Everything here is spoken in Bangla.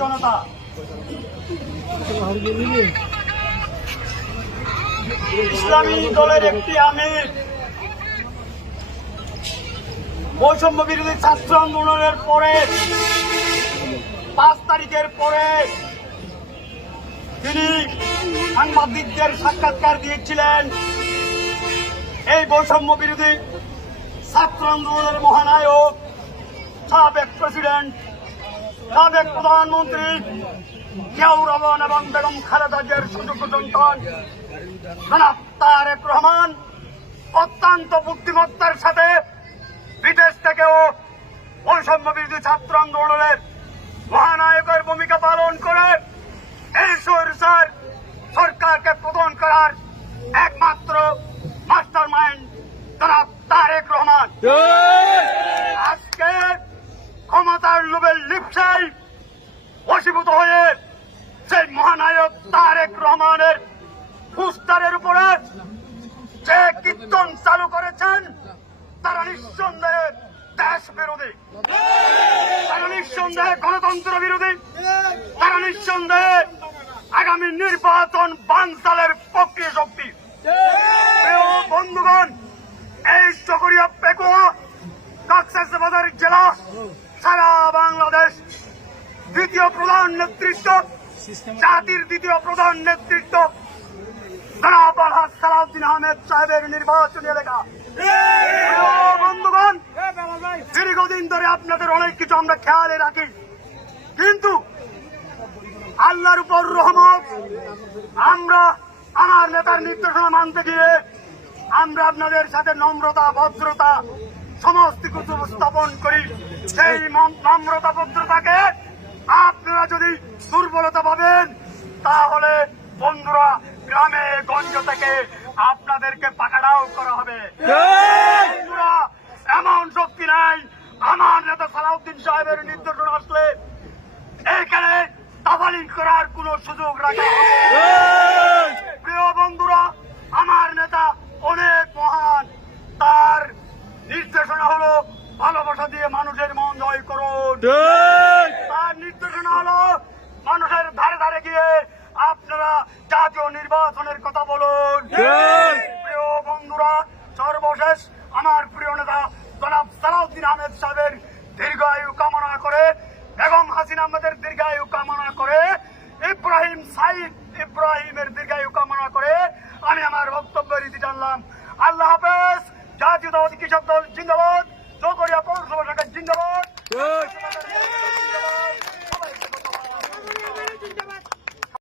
জনতা ইসলামী দলের একটি আমির বৈষম্য বিরোধী ছাত্র আন্দোলনের পরে 5 তারিখের পরে তিনি সাংবাদিকদের সাক্ষাৎকার দিয়েছিলেন। এই বৈষম্য বিরোধী ছাত্র আন্দোলনের মহানায়ক, সাবেক প্রেসিডেন্ট, সাবেক প্রধানমন্ত্রী জিয়াউর রহমান এবং বেগম খালেদা জিয়ার সুযোগ্য সন্তান জনাব তারেক রহমান অত্যন্ত বুদ্ধিমত্তার সাথে বিদেশ থেকেও বৈষম্য বিরোধী ছাত্র আন্দোলনের মহানায়কের ভূমিকা পালন করে এই সরকারকে পতন করার একমাত্র মাস্টার মাইন্ড জনাব তারেক রহমান। আজকে ক্ষমতার লোভের লিপ্সায় বশীভূত হয়ে সেই মহানায়ক তারেক রহমানের পোস্টারের উপরে যে কীর্তন চালু করেছেন তারা নিঃসন্দেহে দেশ বিরোধী, তারা নিঃসন্দেহে গণতন্ত্র বিরোধী, তারা নিঃসন্দেহে আগামী নির্বাচন বানচালের পক্ষে শক্তি। বন্ধুগণ, এই চকরিয়া পেকুয়া কক্সবাজার জেলা সারা বাংলাদেশ দ্বিতীয় প্রধান নেতৃত্ব, জাতির দ্বিতীয় প্রধান নেতৃত্ব জনাব আলহাজ সালাউদ্দিন আহমেদ সাহেবের নির্বাচনী এলাকা। বন্ধুগণ, দীর্ঘদিন ধরে আপনাদের অনেক কিছু আমরা খেয়ালে রাখি, কিন্তু আল্লাহর উপর রহমত, আমরা আমার নেতার নির্দেশনা মানতে গিয়ে আমরা আপনাদের সাথে নম্রতা ভদ্রতা সমস্ত কিছু স্থাপন করি। সেই নম্রতা ভদ্রতাকে আপনারা যদি দুর্বলতা পাবেন তাহলে বন্ধুরা গ্রামে গঞ্জ থেকে আপনাদেরকে পাকড়াও করা হবে। বন্ধুরা, এমন শক্তি নাই। আমার নেতা সালাউদ্দিন সাহেবের নির্দেশনা আসলে এখানে তাবালিং করার কোন সুযোগ রাখা হবে। প্রিয় বন্ধুরা, আমার নেতা অনেক মহান, তার নির্দেশনা হলো ভালোবাসা দিয়ে মানুষের মন জয় করুন। তার নির্দেশনা হলো মানুষের ধারে ধারে গিয়ে আপনারা জাতীয় নির্বাচনের কথা বলুন। প্রিয় বন্ধুরা, সর্বশেষ আমার প্রিয় নেতা জনাব সালাউদ্দিন আহমেদ সাহেবের দীর্ঘায়ু কামনা করে, বেগম হাসিনা আহমেদের দীর্ঘায়ু কামনা করে, ইব্রাহিম সাইদ ইব্রাহিমের দীর্ঘায়ু কামনা করে আমি আমার বক্তব্য রীতি জানলাম। আল্লাহ হাফেজ। জাতীয়তাবাদী কৃষক দল জিন্দাবাদ।